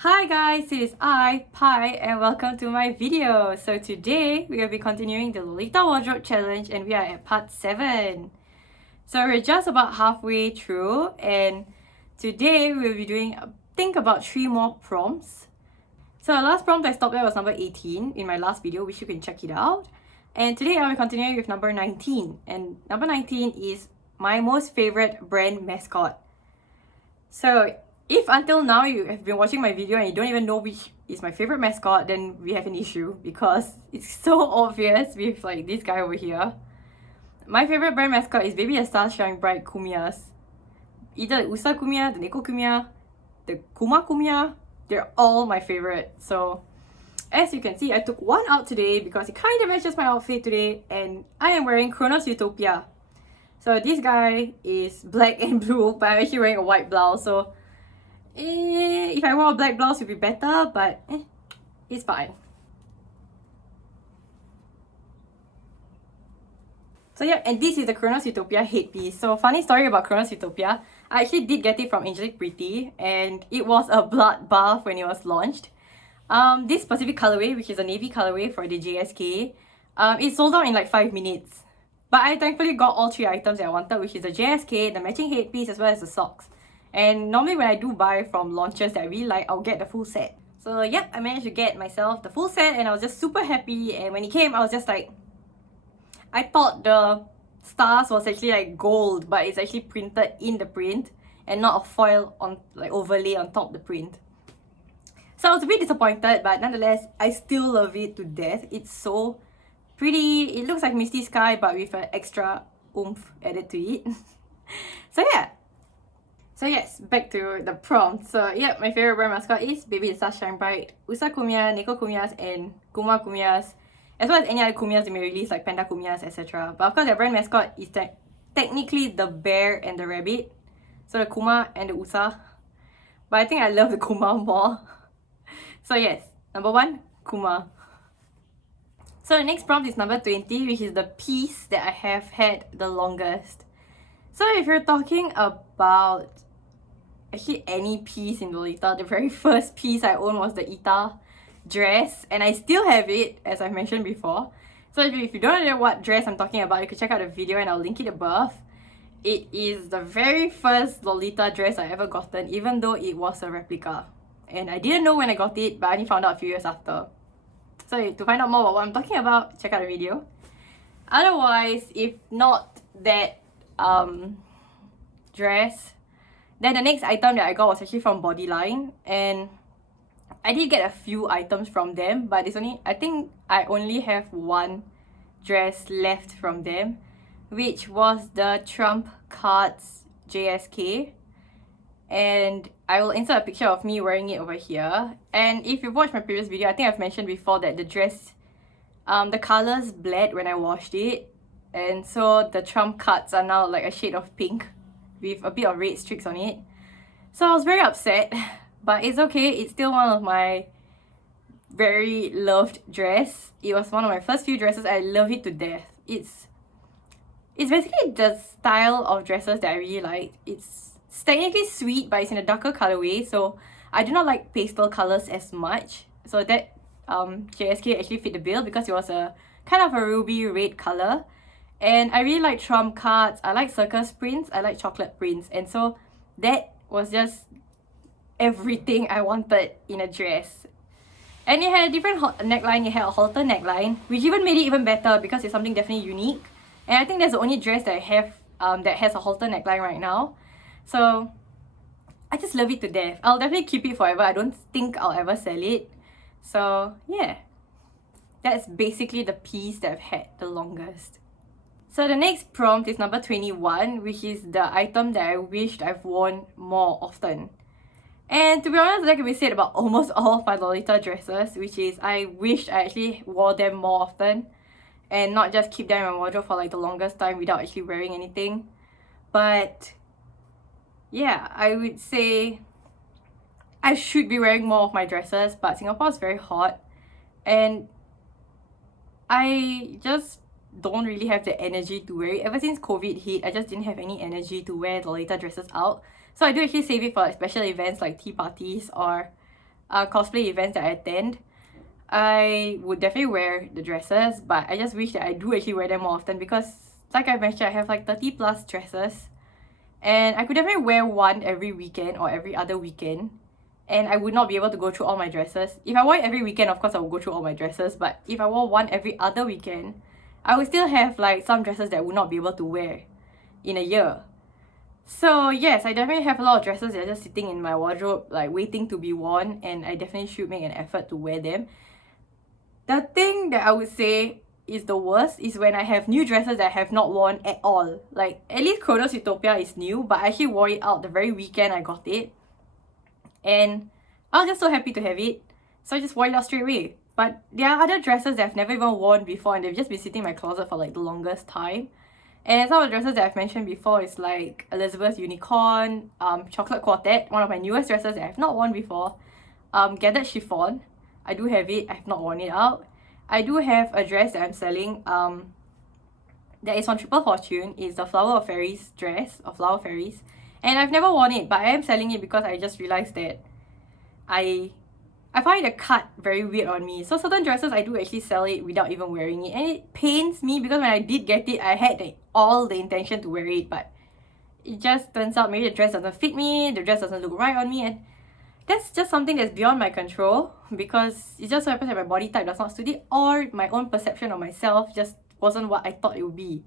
Hi guys, it is I, Pi, and welcome to my video. So today, we will be continuing the Lolita Wardrobe Challenge and we are at part 7. So we're just about halfway through and today we'll be doing, I think, about 3 more prompts. So the last prompt I stopped at was number 18 in my last video, which you can check it out. And today I'll be continuing with number 19. And number 19 is my most favorite brand mascot. So if until now you have been watching my video and you don't even know which is my favorite mascot, then we have an issue because it's so obvious with like this guy over here. My favorite brand mascot is Baby the Stars Shine Bright Kumias. Either the Usa Kumia, the Neko Kumia, the Kuma Kumia, they're all my favorite. So as you can see, I took one out today because it kind of matches my outfit today and I am wearing Chronos Utopia. So this guy is black and blue, but I'm actually wearing a white blouse. So if I wore a black blouse, it would be better, but it's fine. So yeah, and this is the Chronos Utopia headpiece. So funny story about Chronos Utopia, I actually did get it from Angelic Pretty and it was a bloodbath when it was launched. This specific colorway, which is a navy colorway for the JSK, it sold out in like 5 minutes. But I thankfully got all 3 items that I wanted, which is the JSK, the matching headpiece, as well as the socks. And normally when I do buy from launches that I really like, I'll get the full set. So yep, I managed to get myself the full set and I was just super happy. And when it came, I was just like, I thought the stars was actually like gold, but it's actually printed in the print and not a foil on like overlay on top of the print. So I was a bit disappointed, but nonetheless, I still love it to death. It's so pretty. It looks like Misty Sky, but with an extra oomph added to it. So yeah. So yes, back to the prompt. So yeah, my favorite brand mascot is Baby the Stars Shine Bright, Usa Kumia, Neko Kumias, and Kuma Kumias, as well as any other Kumias they may release like Panda Kumias, etc. But of course, their brand mascot is technically the bear and the rabbit. So the Kuma and the Usa. But I think I love the Kuma more. So yes, number 1, Kuma. So the next prompt is number 20, which is the piece that I have had the longest. So if you're talking about actually any piece in Lolita, the very first piece I owned was the Ita dress, and I still have it, as I've mentioned before. So if you don't know what dress I'm talking about, you can check out the video and I'll link it above. It is the very first Lolita dress I ever gotten, even though it was a replica. And I didn't know when I got it, but I only found out a few years after. So to find out more about what I'm talking about, check out the video. Otherwise, if not that dress, then the next item that I got was actually from Bodyline, and I did get a few items from them, but I think I only have one dress left from them, which was the Trump Cards JSK, and I will insert a picture of me wearing it over here. And if you've watched my previous video, I think I've mentioned before that the dress, the colors bled when I washed it, and so the Trump cards are now like a shade of pink with a bit of red streaks on it. So I was very upset, but it's okay. It's still one of my very loved dress. It was one of my first few dresses. I love it to death. It's basically the style of dresses that I really like. It's technically sweet, but it's in a darker colorway, so I do not like pastel colors as much. So that JSK actually fit the bill because it was a kind of a ruby red color. And I really like Trump cards, I like circus prints, I like chocolate prints, and so that was just everything I wanted in a dress. And it had a different neckline, it had a halter neckline, which even made it even better because it's something definitely unique. And I think that's the only dress that I have that has a halter neckline right now. So I just love it to death. I'll definitely keep it forever. I don't think I'll ever sell it. So yeah, that's basically the piece that I've had the longest. So the next prompt is number 21, which is the item that I wished I've worn more often. And to be honest, that can be said about almost all of my Lolita dresses, which is I wished I actually wore them more often and not just keep them in my wardrobe for like the longest time without actually wearing anything. But yeah, I would say I should be wearing more of my dresses, but Singapore is very hot and I just don't really have the energy to wear it. Ever since COVID hit, I just didn't have any energy to wear Lolita dresses out. So I do actually save it for like special events like tea parties or cosplay events that I attend, I would definitely wear the dresses, but I just wish that I do actually wear them more often because, like I mentioned, I have like 30 plus dresses, and I could definitely wear one every weekend or every other weekend, and I would not be able to go through all my dresses. If I wore it every weekend, of course I would go through all my dresses, but if I wore one every other weekend, I would still have like some dresses that I would not be able to wear in a year. So yes, I definitely have a lot of dresses that are just sitting in my wardrobe, like waiting to be worn, and I definitely should make an effort to wear them. The thing that I would say is the worst is when I have new dresses that I have not worn at all. Like, at least Chronos Utopia is new, but I actually wore it out the very weekend I got it. And I was just so happy to have it, so I just wore it out straight away. But there are other dresses that I've never even worn before, and they've just been sitting in my closet for like the longest time. And some of the dresses that I've mentioned before is like Elizabeth Unicorn, Chocolate Quartet, one of my newest dresses that I've not worn before, Gathered Chiffon. I do have it, I've not worn it out. I do have a dress that I'm selling, that is on Triple Fortune. It's the Flower of Fairies dress, or Flower Fairies. And I've never worn it, but I am selling it because I just realized that I find the cut very weird on me. So certain dresses, I do actually sell it without even wearing it. And it pains me because when I did get it, I had all the intention to wear it, but it just turns out maybe the dress doesn't fit me, the dress doesn't look right on me, and that's just something that's beyond my control because it just so happens that my body type does not suit it, or my own perception of myself just wasn't what I thought it would be.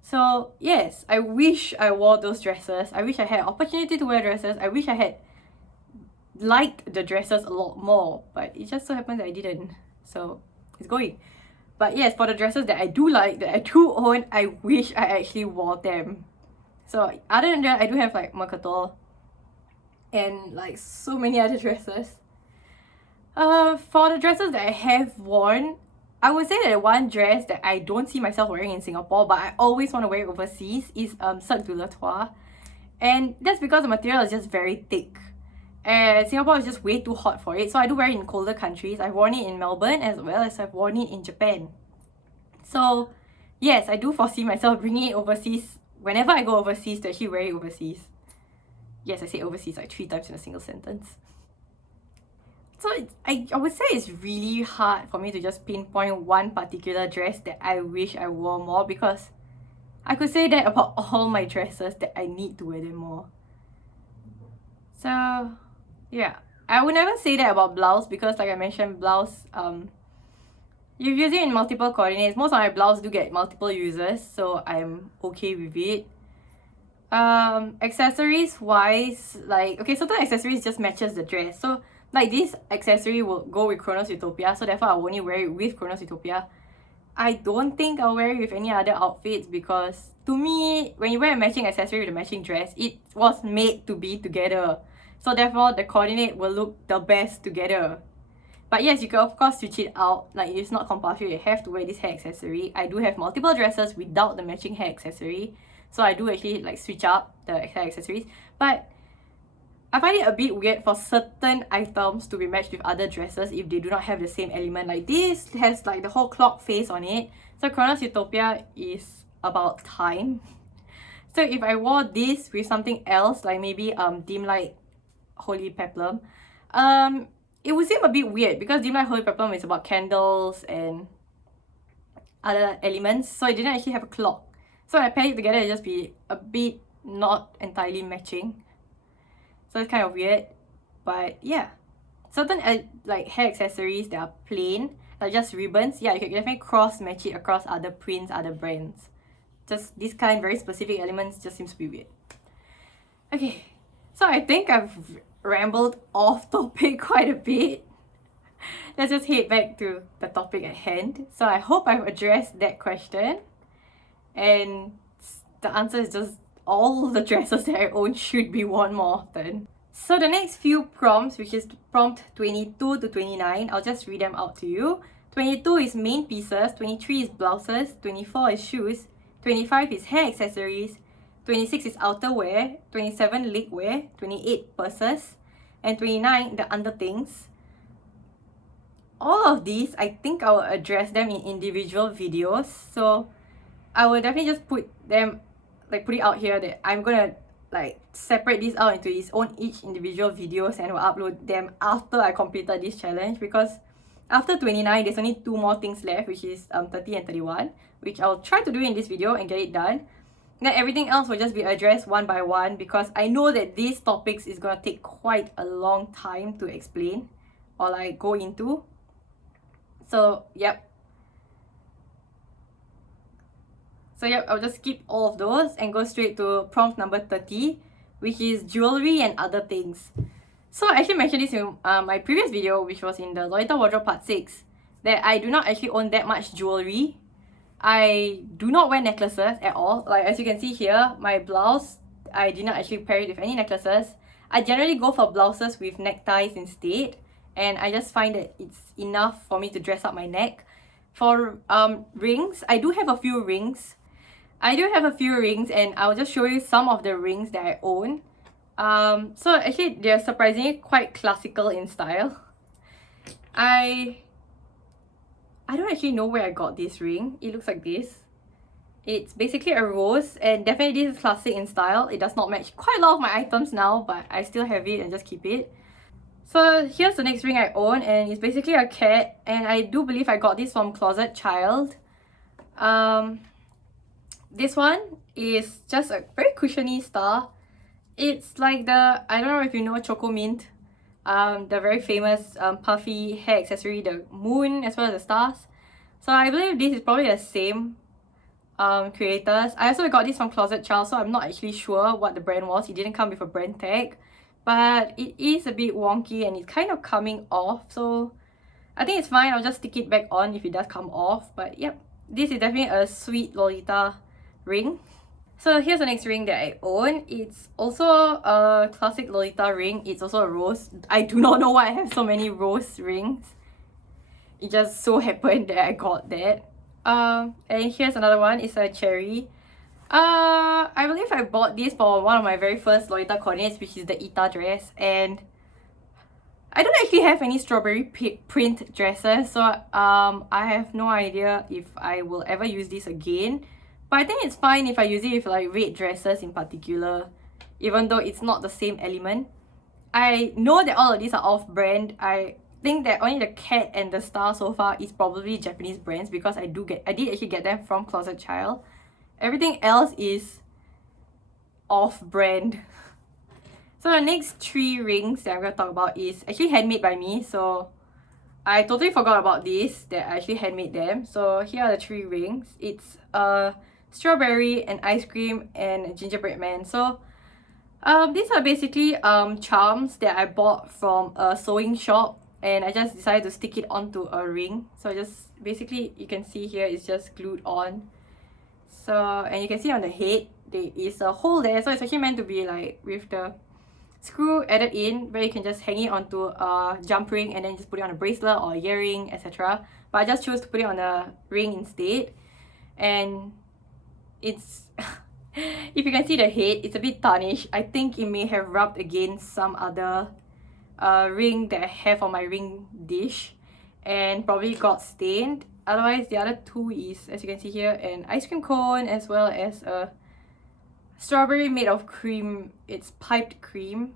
So yes, I wish I wore those dresses. I wish I had opportunity to wear dresses. I wish I had liked the dresses a lot more, but it just so happens that I didn't. So it's going. But yes, for the dresses that I do like, that I do own, I wish I actually wore them. So other than that, I do have like Mascot and like so many other dresses. For the dresses that I have worn, I would say that one dress that I don't see myself wearing in Singapore, but I always want to wear it overseas, is Cirque du Latour. And that's because the material is just very thick. And Singapore is just way too hot for it, so I do wear it in colder countries. I've worn it in Melbourne as well as I've worn it in Japan. So yes, I do foresee myself bringing it overseas whenever I go overseas, to actually wear it overseas. Yes, I say overseas like 3 times in a single sentence. So I would say it's really hard for me to just pinpoint one particular dress that I wish I wore more, because I could say that about all my dresses, that I need to wear them more. So yeah, I would never say that about blouse because, like I mentioned, blouse, you use it in multiple coordinates. Most of my blouse do get multiple uses, so I'm okay with it. Accessories wise, like, okay, certain accessories just matches the dress. So like this accessory will go with Chronos Utopia, so therefore I'll only wear it with Chronos Utopia. I don't think I'll wear it with any other outfits because, to me, when you wear a matching accessory with a matching dress, it was made to be together. So therefore, the coordinate will look the best together. But yes, you can of course switch it out. Like, it's not compulsory you have to wear this hair accessory. I do have multiple dresses without the matching hair accessory, so I do actually like switch up the hair accessories. But I find it a bit weird for certain items to be matched with other dresses if they do not have the same element. Like this has like the whole clock face on it. So Chronos Utopia is about time. So if I wore this with something else, like maybe Dim Light Holy Peplum, it would seem a bit weird because Dim Light Holy Peplum is about candles and other elements. So it didn't actually have a clock. So when I pair it together, it'd just be a bit not entirely matching. So it's kind of weird, but yeah. Certain like hair accessories that are plain, like just ribbons, yeah, you can definitely cross match it across other prints, other brands. Just this kind very specific elements just seems to be weird. Okay, so I think I've rambled off topic quite a bit. Let's just head back to the topic at hand. So I hope I've addressed that question, and the answer is just all the dresses that I own should be worn more often. So the next few prompts, which is prompt 22 to 29, I'll just read them out to you. 22 is main pieces, 23 is blouses, 24 is shoes, 25 is hair accessories, 26 is outerwear, 27 legwear, 28 purses, and 29 the under things. All of these, I think I will address them in individual videos. So I will definitely just put it out here that I'm gonna like separate this out into its own each individual videos and will upload them after I completed this challenge, because after 29 there's only 2 more things left, which is 30 and 31, which I'll try to do in this video and get it done. Then everything else will just be addressed one by one, because I know that these topics is gonna take quite a long time to explain or like go into. So yep, I'll just skip all of those and go straight to prompt number 30, which is jewelry and other things. So I actually mentioned this in my previous video, which was in the Lolita Wardrobe part 6, that I do not actually own that much jewelry. I do not wear necklaces at all. Like as you can see here, my blouse, I did not actually pair it with any necklaces. I generally go for blouses with neckties instead, and I just find that it's enough for me to dress up my neck. For rings, I do have a few rings. And I'll just show you some of the rings that I own. So actually they're surprisingly quite classical in style. I don't actually know where I got this ring. It looks like this. It's basically a rose, and definitely this is classic in style. It does not match quite a lot of my items now, but I still have it and just keep it. So here's the next ring I own, and it's basically a cat, and I do believe I got this from Closet Child. This one is just a very cushiony star. It's like the, I don't know if you know Choco Mint, the very famous puffy hair accessory, the moon as well as the stars. So I believe this is probably the same creators. I also got this from Closet Child, so I'm not actually sure what the brand was. It didn't come with a brand tag, but it is a bit wonky and it's kind of coming off, so I think it's fine. I'll just stick it back on if it does come off. But yep, this is definitely a sweet Lolita ring. So here's the next ring that I own. It's also a classic Lolita ring. It's also a rose. I do not know why I have so many rose rings. It just so happened that I got that. And here's another one. It's a cherry. I believe I bought this for one of my very first Lolita coordinates, which is the Ita dress, and I don't actually have any strawberry print dresses, so I have no idea if I will ever use this again. But I think it's fine if I use it with like red dresses in particular, even though it's not the same element. I know that all of these are off-brand. I think that only the cat and the star so far is probably Japanese brands, because I did actually get them from Closet Child. Everything else is off-brand. So the next 3 rings that I'm going to talk about is actually handmade by me. So I totally forgot about this, that I actually handmade them. So here are the 3 rings. It's strawberry, an ice cream, and a gingerbread man. So these are basically charms that I bought from a sewing shop, and I just decided to stick it onto a ring. So just basically, you can see here, it's just glued on. So, and you can see on the head there is a hole there, so it's actually meant to be like with the screw added in, where you can just hang it onto a jump ring and then just put it on a bracelet or a earring, etc. But I just chose to put it on a ring instead. And it's if you can see the head, it's a bit tarnished. I think it may have rubbed against some other ring that I have on my ring dish and probably got stained. Otherwise, the other 2 is, as you can see here, an ice cream cone as well as a strawberry made of cream. It's piped cream.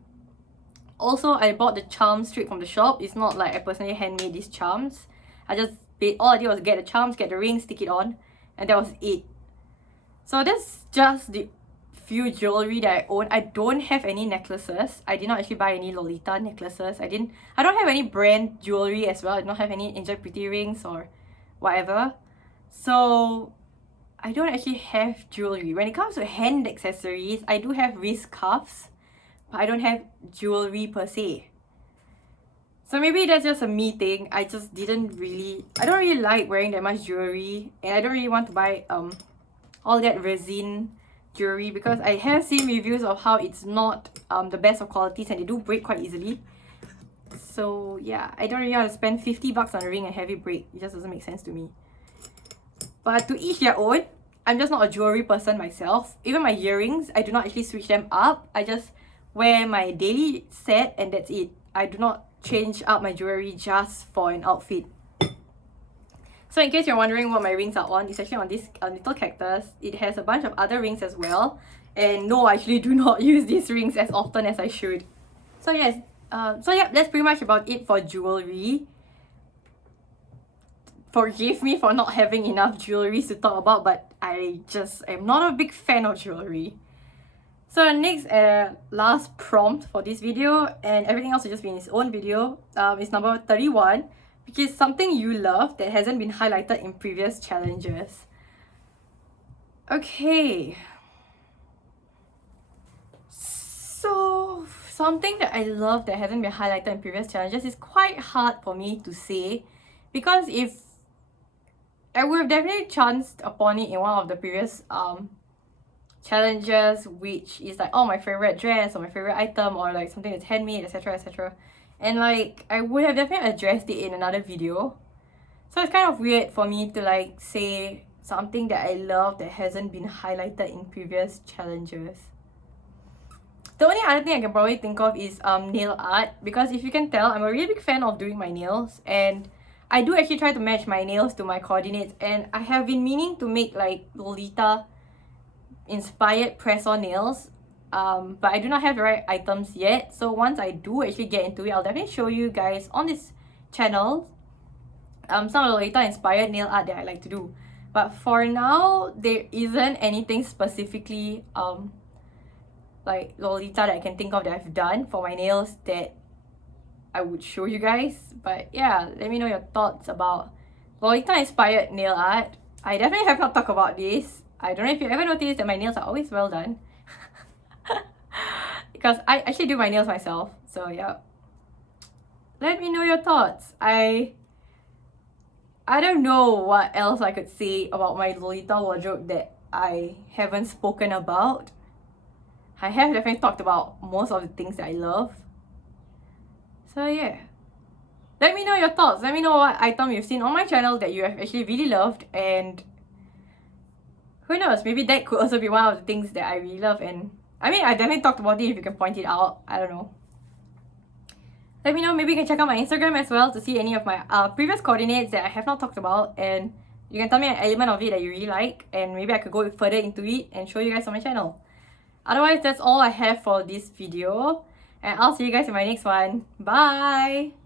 Also, I bought the charms straight from the shop. It's not like I personally handmade these charms. All I did was get the charms, get the ring, stick it on, and that was it. So that's just the few jewelry that I own. I don't have any necklaces. I did not actually buy any Lolita necklaces. I don't have any brand jewelry as well. I don't have any Angel Pretty rings or whatever. So I don't actually have jewelry. When it comes to hand accessories, I do have wrist cuffs, but I don't have jewelry per se. So maybe that's just a me thing. I don't really like wearing that much jewelry, and I don't really want to buy all that resin jewelry, because I have seen reviews of how it's not the best of qualities and they do break quite easily. So yeah, I don't really want to spend 50 bucks on a ring and have it break. It just doesn't make sense to me. But to each their own. I'm just not a jewelry person myself. Even my earrings, I do not actually switch them up. I just wear my daily set and that's it. I do not change up my jewelry just for an outfit. So in case you're wondering what my rings are on, it's actually on this little cactus. It has a bunch of other rings as well. And no, I actually do not use these rings as often as I should. So yes, that's pretty much about it for jewelry. Forgive me for not having enough jewelry to talk about, but I just am not a big fan of jewelry. So the next last prompt for this video, and everything else will just be in its own video, is number 31, which is something you love that hasn't been highlighted in previous challenges. Okay. So something that I love that hasn't been highlighted in previous challenges is quite hard for me to say, because if I would have definitely chanced upon it in one of the previous challenges, which is like, oh, my favorite dress or my favorite item or like something that's handmade, etc, etc, and like I would have definitely addressed it in another video. So it's kind of weird for me to like say something that I love that hasn't been highlighted in previous challenges. The only other thing I can probably think of is nail art, because if you can tell, I'm a really big fan of doing my nails, and I do actually try to match my nails to my coordinates, and I have been meaning to make like Lolita inspired press-on nails, but I do not have the right items yet. So once I do actually get into it, I'll definitely show you guys on this channel some of the Lolita inspired nail art that I like to do. But for now, there isn't anything specifically like Lolita that I can think of that I've done for my nails that I would show you guys. But yeah, let me know your thoughts about Lolita inspired nail art. I definitely have not talked about this. I don't know if you ever noticed that my nails are always well done. Because I actually do my nails myself. So yeah, let me know your thoughts. I don't know what else I could say about my Lolita wardrobe that I haven't spoken about. I have definitely talked about most of the things that I love. So yeah, let me know your thoughts. Let me know what item you've seen on my channel that you have actually really loved, and who knows, maybe that could also be one of the things that I really love. And I mean, I definitely talked about it if you can point it out. I don't know. Let me know. Maybe you can check out my Instagram as well to see any of my previous coordinates that I have not talked about, and you can tell me an element of it that you really like, and maybe I could go further into it and show you guys on my channel. Otherwise, that's all I have for this video, and I'll see you guys in my next one. Bye!